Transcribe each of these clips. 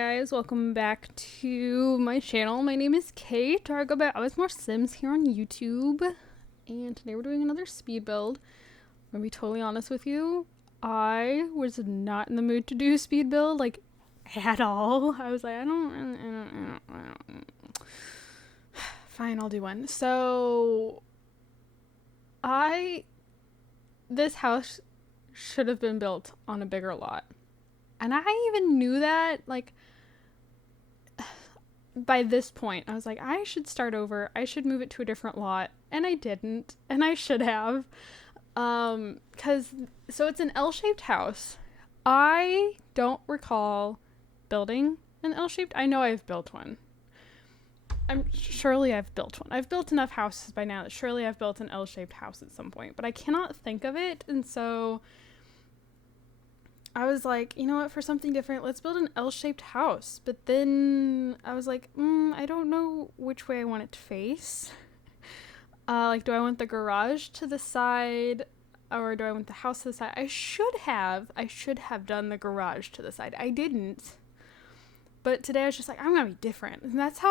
guys, welcome back to my channel. My name is Kate, or I go by AlwaysMoreSims here on YouTube. And today we're doing another speed build. I'm gonna be totally honest with you. I was not in the mood to do a speed build, like, at all. I was like, I don't. Fine, I'll do one. So, this house should have been built on a bigger lot. And I even knew that, like, by this point. I was like, I should start over. I should move it to a different lot. And I didn't. And I should have. So it's an L-shaped house. I don't recall building an L-shaped. I know I've built one. Surely I've built one. I've built enough houses by now that surely I've built an L-shaped house at some point. But I cannot think of it. And so I was like, you know what, for something different, let's build an L-shaped house. But then I was like, I don't know which way I want it to face. Like, do I want the garage to the side, or do I want the house to the side? I should have done the garage to the side. I didn't. But today I was just like, I'm gonna be different. And that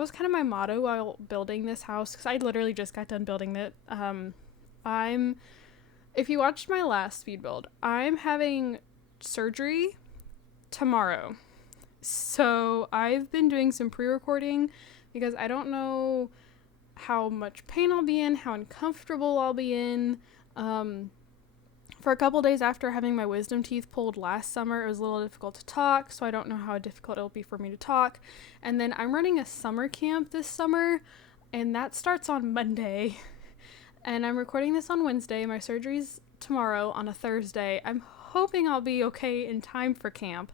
was kind of my motto while building this house, because I literally just got done building it. If you watched my last speed build, I'm having surgery tomorrow. So I've been doing some pre-recording because I don't know how much pain I'll be in, how uncomfortable I'll be in. For a couple days after having my wisdom teeth pulled last summer, it was a little difficult to talk, so I don't know how difficult it'll be for me to talk. And then I'm running a summer camp this summer, and that starts on Monday. And I'm recording this on Wednesday. My surgery's tomorrow on a Thursday. I'm hoping I'll be okay in time for camp.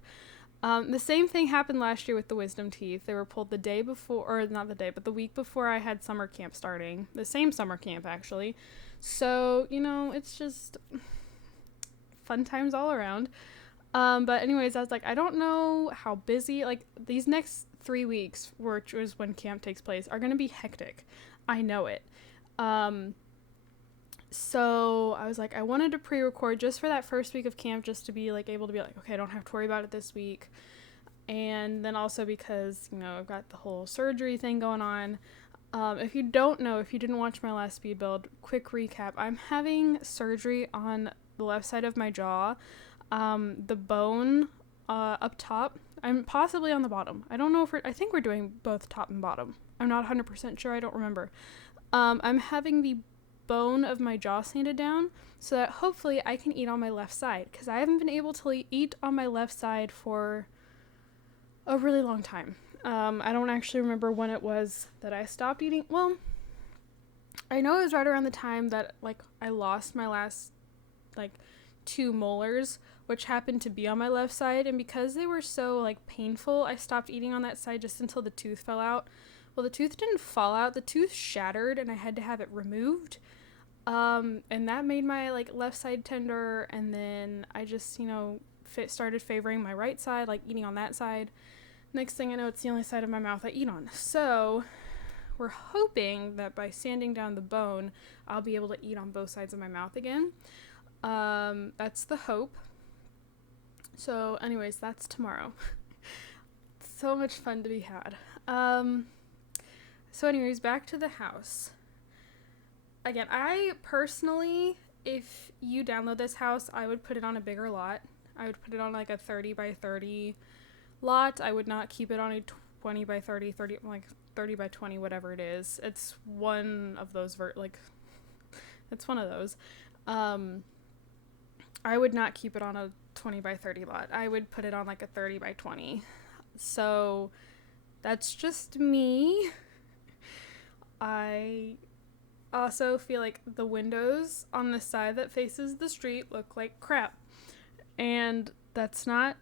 The same thing happened last year with the wisdom teeth. They were pulled the day before, or not the day, but the week before I had summer camp starting. The same summer camp, actually. So, it's just fun times all around. But anyways, I was like, I don't know how busy, like, these next 3 weeks, which is when camp takes place, are going to be hectic. I know it. So I was like, I wanted to pre-record just for that first week of camp, just to be like able to be like, okay, I don't have to worry about it this week. And then also because, I've got the whole surgery thing going on. If you don't know, if you didn't watch my last speed build, quick recap, I'm having surgery on the left side of my jaw. The bone up top. I'm possibly on the bottom. I don't know I think we're doing both top and bottom. I'm not 100% sure. I don't remember. I'm having the bone of my jaw sanded down so that hopefully I can eat on my left side, because I haven't been able to eat on my left side for a really long time. I don't actually remember when it was that I stopped eating. Well, I know it was right around the time that, like, I lost my last, like, 2 molars, which happened to be on my left side, and because they were so, like, painful, I stopped eating on that side just until the tooth fell out. Well, the tooth didn't fall out. The tooth shattered, and I had to have it removed. And that made my, like, left side tender, and then I just, started favoring my right side, like, eating on that side. Next thing I know, it's the only side of my mouth I eat on. So we're hoping that by sanding down the bone, I'll be able to eat on both sides of my mouth again. That's the hope. So anyways, that's tomorrow. So much fun to be had. So anyways, back to the house. Again, I personally, if you download this house, I would put it on a bigger lot. I would put it on like a 30 by 30 lot. I would not keep it on a 20 by 30, 30 by 20, whatever it is. It's one of those, it's one of those. I would not keep it on a 20 by 30 lot. I would put it on like a 30 by 20. So that's just me. I also feel like the windows on the side that faces the street look like crap. And that's not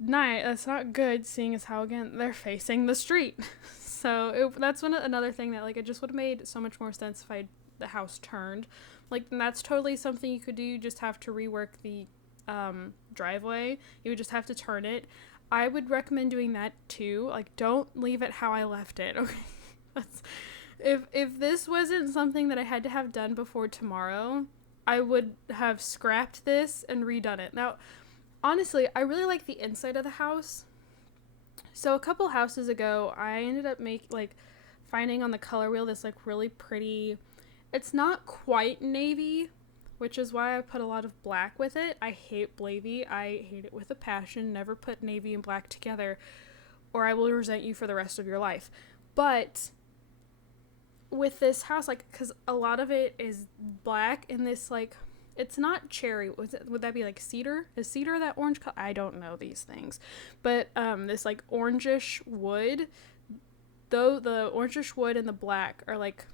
nice. That's not good, seeing as how, again, they're facing the street. So that's another thing that, like, it just would have made so much more sense if the house turned. Like, and that's totally something you could do. You just have to rework the driveway. You would just have to turn it. I would recommend doing that too. Like, don't leave it how I left it. Okay. If this wasn't something that I had to have done before tomorrow, I would have scrapped this and redone it. Now, honestly, I really like the inside of the house. So a couple houses ago, I ended up finding on the color wheel this like really pretty, it's not quite navy, which is why I put a lot of black with it. I hate navy. I hate it with a passion. Never put navy and black together or I will resent you for the rest of your life. But with this house, like, because a lot of it is black and this like, it's not cherry. Would that be like cedar? Is cedar that orange color? I don't know these things. But this like orangish wood, though the orangish wood and the black are like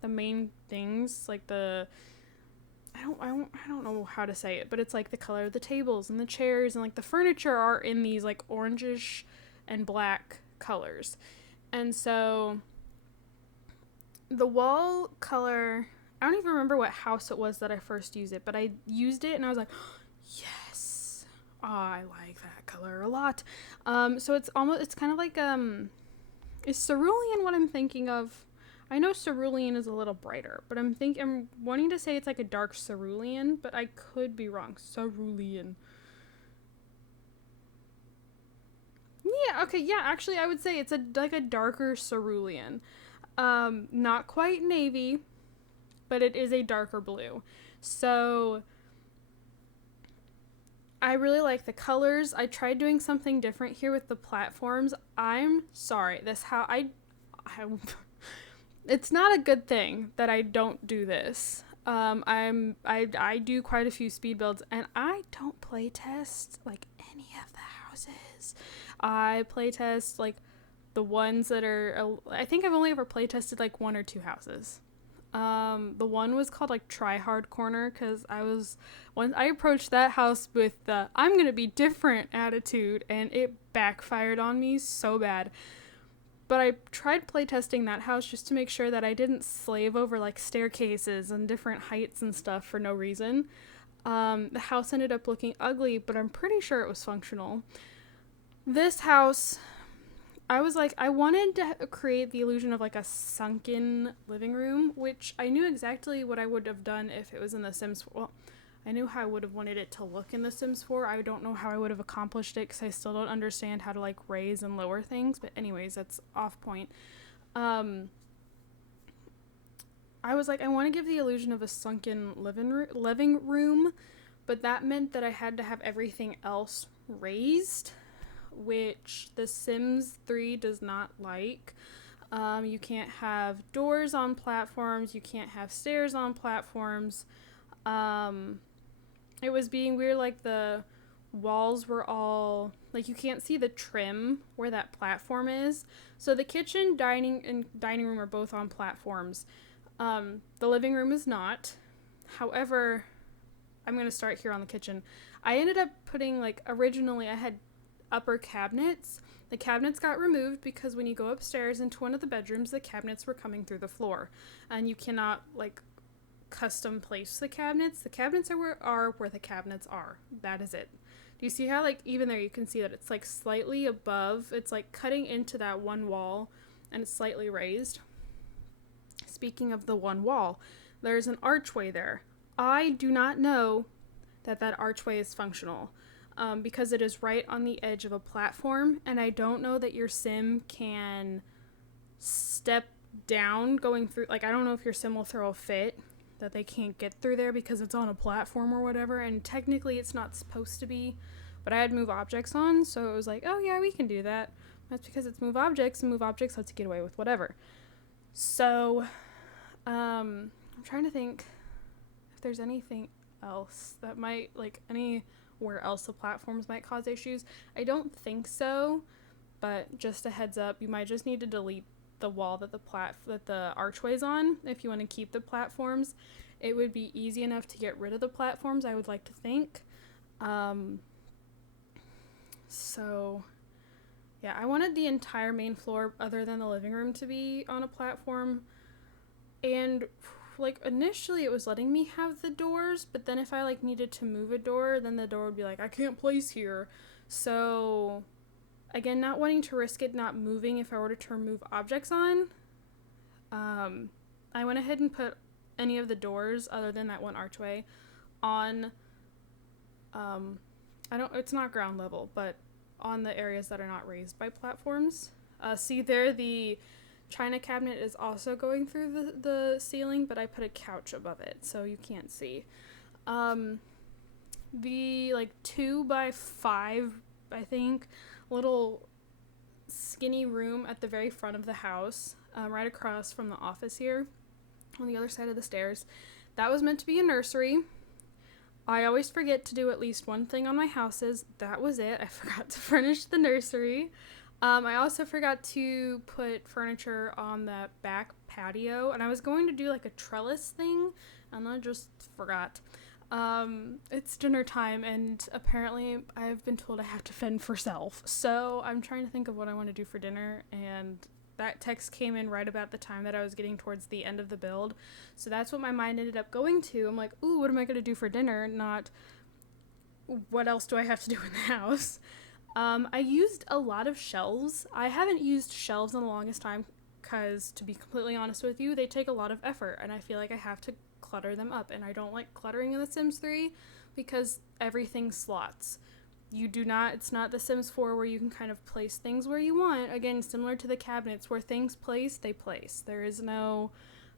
the main things. Like I don't know how to say it, but it's like the color of the tables and the chairs and like the furniture are in these like orangish and black colors. And so the wall color, I don't even remember what house it was that I first used it, but I used it and I was like, yes, I like that color a lot. So it's kind of like, is cerulean what I'm thinking of? I know cerulean is a little brighter, but I'm wanting to say it's like a dark cerulean, but I could be wrong. Cerulean. Yeah, okay, yeah, actually I would say it's like a darker cerulean. Not quite navy, but it is a darker blue. So I really like the colors. I tried doing something different here with the platforms. I'm sorry. It's not a good thing that I don't do this. I do quite a few speed builds and I don't play test like any of the houses. I play test like the ones that are, I think I've only ever play tested like 1 or 2 houses. The one was called like Try Hard Corner because when I approached that house with the I'm gonna be different attitude and it backfired on me so bad. But I tried playtesting that house just to make sure that I didn't slave over like staircases and different heights and stuff for no reason. The house ended up looking ugly, but I'm pretty sure it was functional. This house, I was like, I wanted to create the illusion of like a sunken living room, which I knew exactly what I would have done if it was in The Sims 4. Well, I knew how I would have wanted it to look in The Sims 4. I don't know how I would have accomplished it because I still don't understand how to like raise and lower things. But anyways, that's off point. I was like, I want to give the illusion of a sunken living room, but that meant that I had to have everything else raised, which The Sims 3 does not like. You can't have doors on platforms. You can't have stairs on platforms. It was being weird, like the walls were all, like you can't see the trim where that platform is. So the kitchen, dining room are both on platforms. The living room is not. However, I'm going to start here on the kitchen. I ended up putting, like, originally I had upper cabinets. The cabinets got removed because when you go upstairs into one of the bedrooms, the cabinets were coming through the floor. And you cannot, like, custom place the cabinets. The cabinets are where the cabinets are. That is it. Do you see how, like, even there you can see that it's, like, slightly above. It's, like, cutting into that one wall, and it's slightly raised. Speaking of the one wall, there's an archway there. I do not know that archway is functional because it is right on the edge of a platform, and I don't know that your sim can step down going through. Like, I don't know if your sim will throw a fit that they can't get through there because it's on a platform or whatever, and technically it's not supposed to be, but I had move objects on, so it was like, oh yeah, we can do that. That's because it's move objects, and move objects lets you get away with whatever. So I'm trying to think if there's anything else that might, like, anywhere else the platforms might cause issues. I don't think so, but just a heads up, you might just need to delete the wall that the archway's on if you want to keep the platforms. It would be easy enough to get rid of the platforms, I would like to think. So yeah, I wanted the entire main floor other than the living room to be on a platform. And like initially it was letting me have the doors, but then if I like needed to move a door, then the door would be like, I can't place here. So again, not wanting to risk it not moving if I were to turn move objects on, I went ahead and put any of the doors other than that one archway on, it's not ground level, but on the areas that are not raised by platforms. See there, the china cabinet is also going through the ceiling, but I put a couch above it, so you can't see. The like 2x5, I think, little skinny room at the very front of the house, right across from the office here, on the other side of the stairs. That was meant to be a nursery. I always forget to do at least one thing on my houses. That was it. I forgot to furnish the nursery. I also forgot to put furniture on the back patio, and I was going to do like a trellis thing, and I just forgot. It's dinner time, and apparently I've been told I have to fend for self. So I'm trying to think of what I want to do for dinner, and that text came in right about the time that I was getting towards the end of the build. So that's what my mind ended up going to. I'm like, ooh, what am I going to do for dinner? Not what else do I have to do in the house? I used a lot of shelves. I haven't used shelves in the longest time because, to be completely honest with you, they take a lot of effort, and I feel like I have to clutter them up, and I don't like cluttering in The Sims 3 because everything slots. It's not The Sims 4 where you can kind of place things where you want. Again, similar to the cabinets where things place, they place. There is no,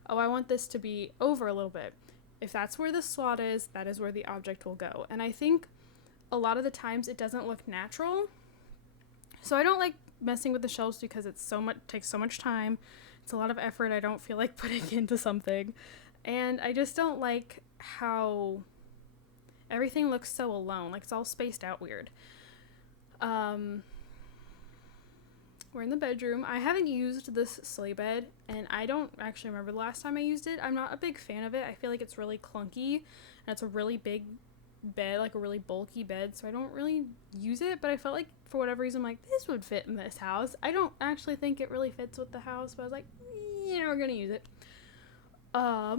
oh, I want this to be over a little bit. If that's where the slot is, that is where the object will go. And I think a lot of the times it doesn't look natural. So I don't like messing with the shelves because takes so much time. It's a lot of effort I don't feel like putting into something. And I just don't like how everything looks so alone. Like, it's all spaced out weird. We're in the bedroom. I haven't used this sleigh bed, and I don't actually remember the last time I used it. I'm not a big fan of it. I feel like it's really clunky, and it's a really big bed, like a really bulky bed, so I don't really use it. But I felt like, for whatever reason, like, this would fit in this house. I don't actually think it really fits with the house, but I was like, yeah, we're gonna use it. I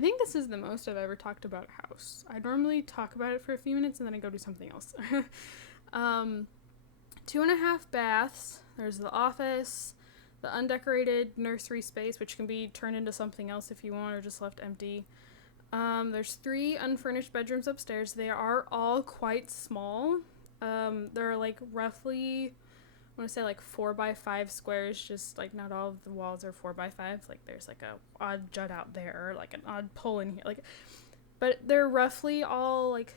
think this is the most I've ever talked about a house. I normally talk about it for a few minutes and then I go do something else. 2.5 baths. There's the office, the undecorated nursery space, which can be turned into something else if you want, or just left empty. There's 3 unfurnished bedrooms upstairs. They are all quite small. They're like roughly, I want to say like 4x5 squares, just like not all of the walls are 4x5. Like there's like a odd jut out there, or like an odd pull in here, like, but they're roughly all like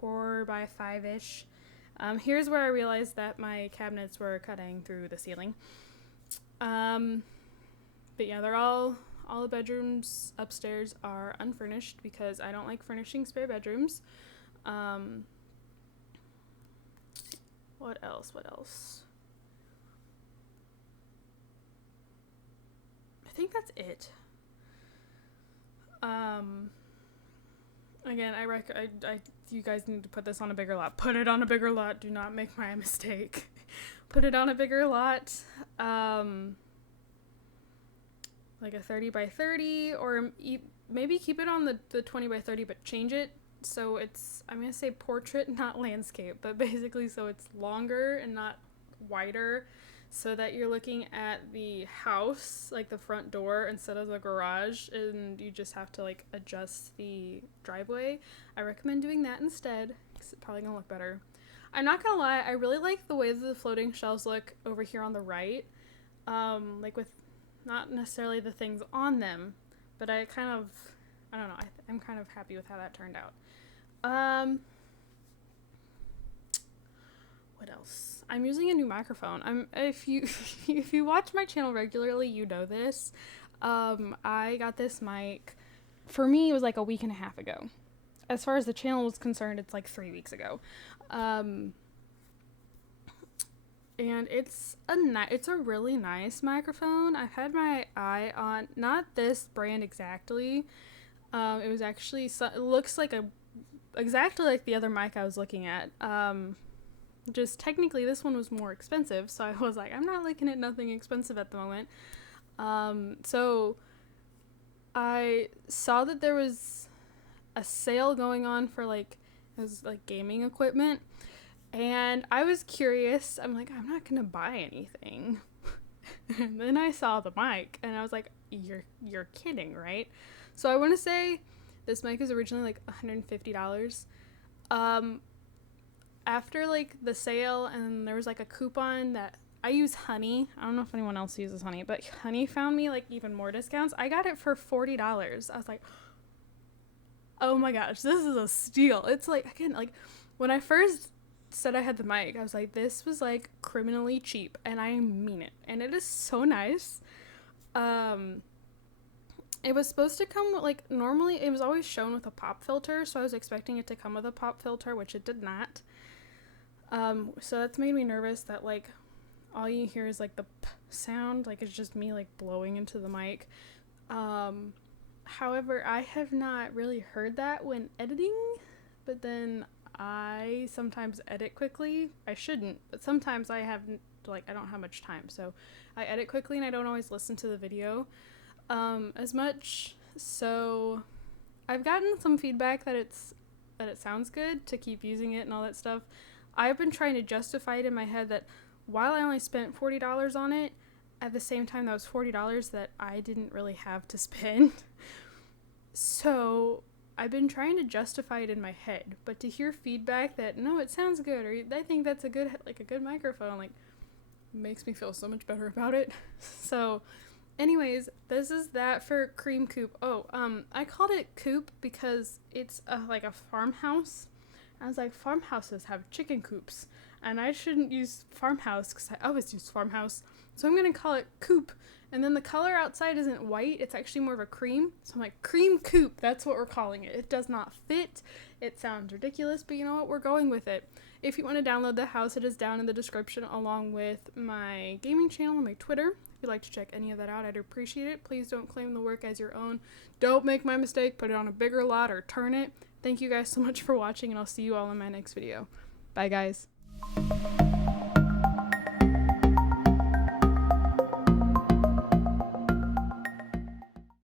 4x5-ish. Here's where I realized that my cabinets were cutting through the ceiling. But yeah, they're all the bedrooms upstairs are unfurnished because I don't like furnishing spare bedrooms. What else? I think that's it. Again, you guys need to put this on a bigger lot. Put it on a bigger lot. Do not make my mistake. Put it on a bigger lot. Like a 30x30, or maybe keep it on the 20x30, but change it so it's, I'm going to say portrait, not landscape, but basically so it's longer and not wider, so that you're looking at the house, like the front door, instead of the garage, and you just have to like adjust the driveway. I recommend doing that instead, because it's probably going to look better. I'm not going to lie, I really like the way that the floating shelves look over here on the right, like with not necessarily the things on them, but I don't know, I'm kind of happy with how that turned out. What else? I'm using a new microphone. If you watch my channel regularly, you know this. I got this mic, for me, it was like a week and a half ago. As far as the channel was concerned, it's like 3 weeks ago. And it's a really nice microphone. I've had my eye on, not this brand exactly. It was actually, it looks like exactly like the other mic I was looking at. Just technically this one was more expensive, so I was like, I'm not looking at nothing expensive at the moment. So I saw that there was a sale going on for it was like gaming equipment, and I was curious. I'm like, I'm not gonna buy anything. And then I saw the mic and I was like, you're kidding, right? So I want to say this mic is originally like $150. after like the sale, and there was like a coupon that I use Honey. I don't know if anyone else uses Honey, but Honey found me like even more discounts. I got it for $40. I was like, oh my gosh, this is a steal. It's like, again, like when I first said I had the mic, I was like, this was like criminally cheap, and I mean it. And it is so nice. It was supposed to come with, like, normally it was always shown with a pop filter, so I was expecting it to come with a pop filter, which it did not. So that's made me nervous that, like, all you hear is, like, the p sound, like, it's just me, like, blowing into the mic. However, I have not really heard that when editing, but then I sometimes edit quickly. I shouldn't, but sometimes I have, like, I don't have much time, so I edit quickly and I don't always listen to the video as much. So I've gotten some feedback that it sounds good to keep using it and all that stuff. I've been trying to justify it in my head that while I only spent $40 on it, at the same time that was $40 that I didn't really have to spend. So I've been trying to justify it in my head, but to hear feedback that no, it sounds good, or I think that's a good microphone, like, makes me feel so much better about it. So anyways, this is that for Cream Coupe. I called it Coupe because it's like a farmhouse. I was like, farmhouses have chicken coops, and I shouldn't use farmhouse because I always use farmhouse. So I'm going to call it Coupe. And then the color outside isn't white. It's actually more of a cream. So I'm like, Cream Coupe. That's what we're calling it. It does not fit. It sounds ridiculous, but you know what? We're going with it. If you want to download the house, it is down in the description along with my gaming channel and my Twitter. If you'd like to check any of that out, I'd appreciate it. Please don't claim the work as your own. Don't make my mistake. Put it on a bigger lot or turn it. Thank you guys so much for watching, and I'll see you all in my next video. Bye, guys.